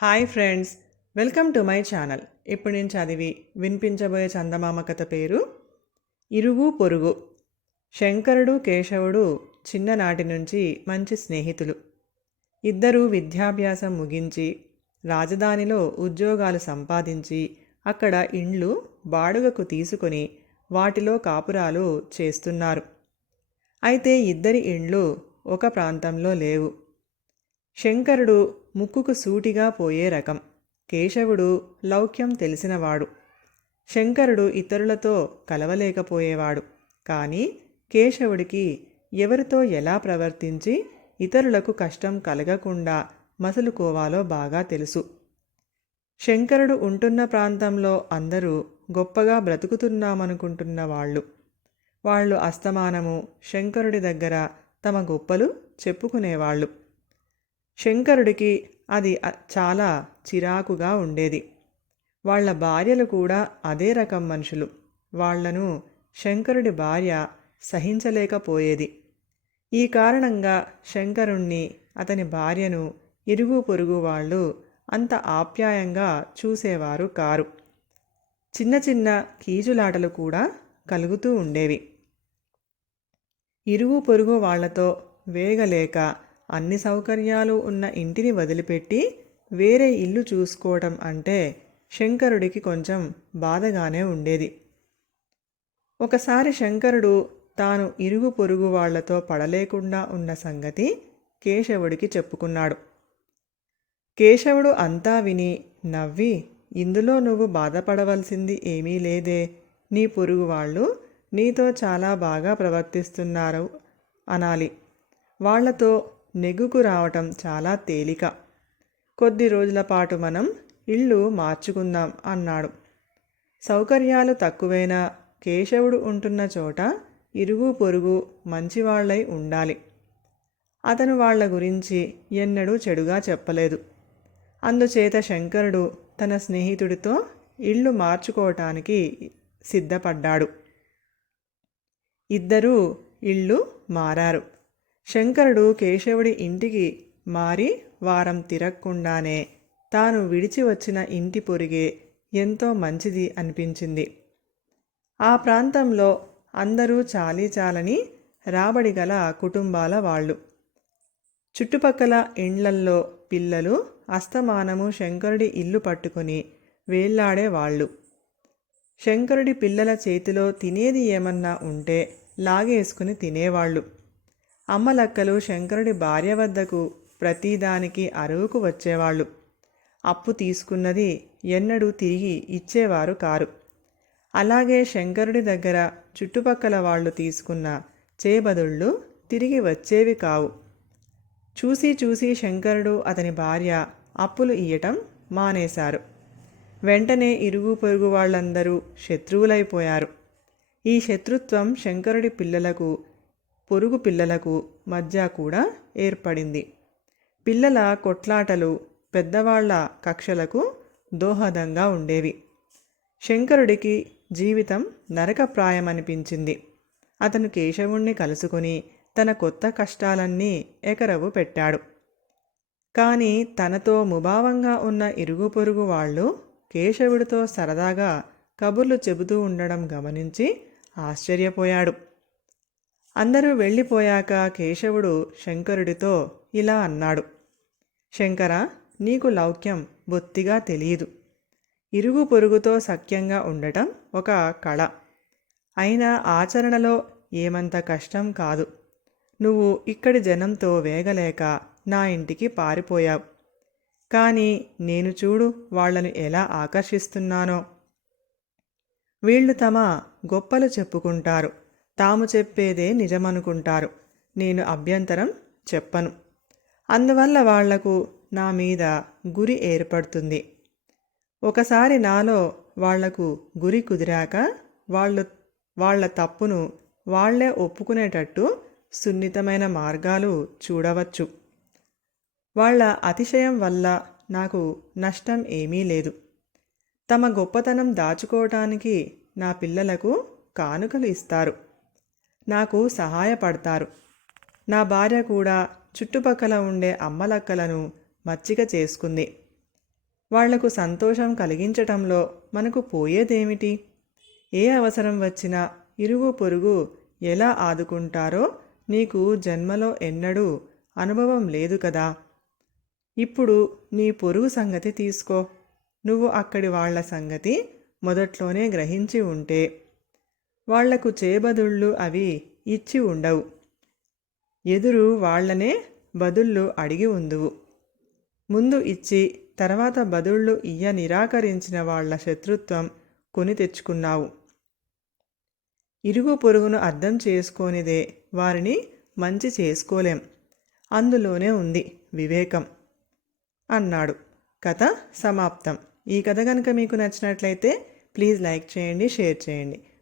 Hi friends welcome to my channel. ఇప్పుడు నేను చదివి వినిపించబోయే చందమామ కథ పేరు ఇరుగు పొరుగు. శంకరుడు కేశవుడు చిన్ననాటి నుంచి మంచి స్నేహితులు. ఇద్దరూ విద్యాభ్యాసం ముగించి రాజధానిలో ఉద్యోగాలు సంపాదించి అక్కడ ఇండ్లు బాడుగకు తీసుకొని వాటిలో కాపురాలు చేస్తున్నారు. అయితే ఇద్దరి ఇండ్లు ఒక ప్రాంతంలో లేవు. శంకరుడు ముక్కుకు సూటిగా పోయే రకం. కేశవుడు లౌక్యం తెలిసినవాడు. శంకరుడు ఇతరులతో కలవలేకపోయేవాడు. కానీ కేశవుడికి ఎవరితో ఎలా ప్రవర్తించి ఇతరులకు కష్టం కలగకుండా మసులుకోవాలో బాగా తెలుసు. శంకరుడు ఉంటున్న ప్రాంతంలో అందరూ గొప్పగా బ్రతుకుతున్నామనుకుంటున్న వాళ్ళు. వాళ్ళు అస్తమానము శంకరుడి దగ్గర తమ గొప్పలు చెప్పుకునేవాళ్ళు. శంకరుడికి అది చాలా చిరాకుగా ఉండేది. వాళ్ళ భార్యలు కూడా అదే రకం మనుషులు. వాళ్ళను శంకరుడి భార్య సహించలేకపోయేది. ఈ కారణంగా శంకరుణ్ణి అతని భార్యను ఇరుగు పొరుగు వాళ్ళు అంత ఆప్యాయంగా చూసేవారు కారు. చిన్న చిన్న కీజులాటలు కూడా కలుగుతూ ఉండేవి. ఇరుగు పొరుగు వాళ్ళతో వేగలేక అన్ని సౌకర్యాలు ఉన్న ఇంటిని వదిలిపెట్టి వేరే ఇల్లు చూసుకోవటం అంటే శంకరుడికి కొంచెం బాధగానే ఉండేది. ఒకసారి శంకరుడు తాను ఇరుగు పొరుగు వాళ్ళతో పడలేకుండా ఉన్న సంగతి కేశవుడికి చెప్పుకున్నాడు. కేశవుడు అంతా విని నవ్వి ఇందులో నువ్వు బాధపడవలసింది ఏమీ లేదే. నీ పొరుగు వాళ్ళు నీతో చాలా బాగా ప్రవర్తిస్తున్నారు అనాలి. వాళ్ళతో నెగ్గుకు రావటం చాలా తేలిక. కొద్ది రోజుల పాటు మనం ఇల్లు మార్చుకుందాం అన్నాడు. సౌకర్యాలు తక్కువైనా కేశవుడు ఉంటున్న చోట ఇరుగు పొరుగు మంచివాళ్ళై ఉండాలి. అతను వాళ్ళ గురించి ఎన్నడూ చెడుగా చెప్పలేదు. అందుచేత శంకరుడు తన స్నేహితుడితో ఇల్లు మార్చుకోవటానికి సిద్ధపడ్డాడు. ఇద్దరూ ఇల్లు మారారు. శంకరుడు కేశవుడి ఇంటికి మారి వారం తిరగకుండానే తాను విడిచి వచ్చిన ఇంటి పొరిగే ఎంతో మంచిది అనిపించింది. ఆ ప్రాంతంలో అందరూ చాలీ చాలని రాబడి గల కుటుంబాల వాళ్ళు. చుట్టుపక్కల ఇండ్లల్లో పిల్లలు అస్తమానము శంకరుడి ఇల్లు పట్టుకుని వేళ్ళాడేవాళ్ళు శంకరుడి పిల్లల చేతిలో తినేది ఏమన్నా ఉంటే లాగేసుకుని తినేవాళ్ళు. అమ్మలక్కలు శంకరుడి భార్య వద్దకు ప్రతిదానికి అరువుకు వచ్చేవాళ్ళు. అప్పు తీసుకున్నది ఎన్నడూ తిరిగి ఇచ్చేవారు కారు. అలాగే శంకరుడి దగ్గర చుట్టుపక్కల వాళ్ళు తీసుకున్న చేబదుళ్ళు తిరిగి వచ్చేవి కావు. చూసి చూసి శంకరుడు అతని భార్య అప్పులు ఇయ్యటం మానేశారు. వెంటనే ఇరుగు పొరుగు వాళ్ళందరూ శత్రువులైపోయారు. ఈ శత్రుత్వం శంకరుడి పిల్లలకు పొరుగు పిల్లలకు మధ్య కూడా ఏర్పడింది. పిల్లల కొట్లాటలు పెద్దవాళ్ళ కక్షలకు దోహదంగా ఉండేవి. శంకరుడికి జీవితం నరకప్రాయమనిపించింది. అతను కేశవుణ్ణి కలుసుకుని తన కొత్త కష్టాలన్నీ ఎకరవు పెట్టాడు. కానీ తనతో ముభావంగా ఉన్న ఇరుగు పొరుగు వాళ్ళు కేశవుడితో సరదాగా కబుర్లు చెబుతూ ఉండడం గమనించి ఆశ్చర్యపోయాడు. అందరూ వెళ్ళిపోయాక కేశవుడు శంకరుడితో ఇలా అన్నాడు. శంకర నీకు లౌక్యం బొత్తిగా తెలియదు. ఇరుగు పొరుగుతో సఖ్యంగా ఉండటం ఒక కళ. అయినా ఆచరణలో ఏమంత కష్టం కాదు. నువ్వు ఇక్కడి జనంతో వేగలేక నా ఇంటికి పారిపోయావు. కానీ నేను చూడు వాళ్ళను ఎలా ఆకర్షిస్తున్నానో. వీళ్ళు తమ గొప్పలు చెప్పుకుంటారు. తాము చెప్పేదే నిజమనుకుంటారు. నేను అభ్యంతరం చెప్పను. అందువల్ల వాళ్ళకు నా మీద గురి ఏర్పడుతుంది. ఒకసారి నాలో వాళ్ళకు గురి కుదిరాక వాళ్ళు వాళ్ళ తప్పును వాళ్ళే ఒప్పుకునేటట్టు సున్నితమైన మార్గాలు చూడవచ్చు. వాళ్ళ అతిశయం వల్ల నాకు నష్టం ఏమీ లేదు. తమ గొప్పతనం దాచుకోవటానికి నా పిల్లలకు కానుకలు ఇస్తారు. నాకు సహాయపడతారు. నా భార్య కూడా చుట్టుపక్కల ఉండే అమ్మలక్కలను మచ్చిక చేసుకుంది. వాళ్ళకు సంతోషం కలిగించటంలో మనకు పోయేదేమిటి? ఏ అవసరం వచ్చినా ఇరుగు పొరుగు ఎలా ఆదుకుంటారో నీకు జన్మలో ఎన్నడూ అనుభవం లేదు కదా. ఇప్పుడు నీ పొరుగు సంగతి తీసుకో. నువ్వు అక్కడి వాళ్ళ సంగతి మొదట్లోనే గ్రహించి ఉంటే వాళ్ళకు చేబదుళ్ళు అవి ఇచ్చి ఉండవు. ఎదురు వాళ్ళనే బదుళ్ళు అడిగి ఉందువు. ముందు ఇచ్చి తర్వాత బదుళ్ళు ఇయ్య నిరాకరించిన వాళ్ళ శత్రుత్వం కొని తెచ్చుకున్నావు. ఇరుగు పొరుగును అర్థం చేసుకోనిదే వారిని మంచి చేసుకోలేం. అందులోనే ఉంది వివేకం. అన్నాడు. కథ సమాప్తం. ఈ కథ కనుక మీకు నచ్చినట్లయితే ప్లీజ్ లైక్ చేయండి షేర్ చేయండి.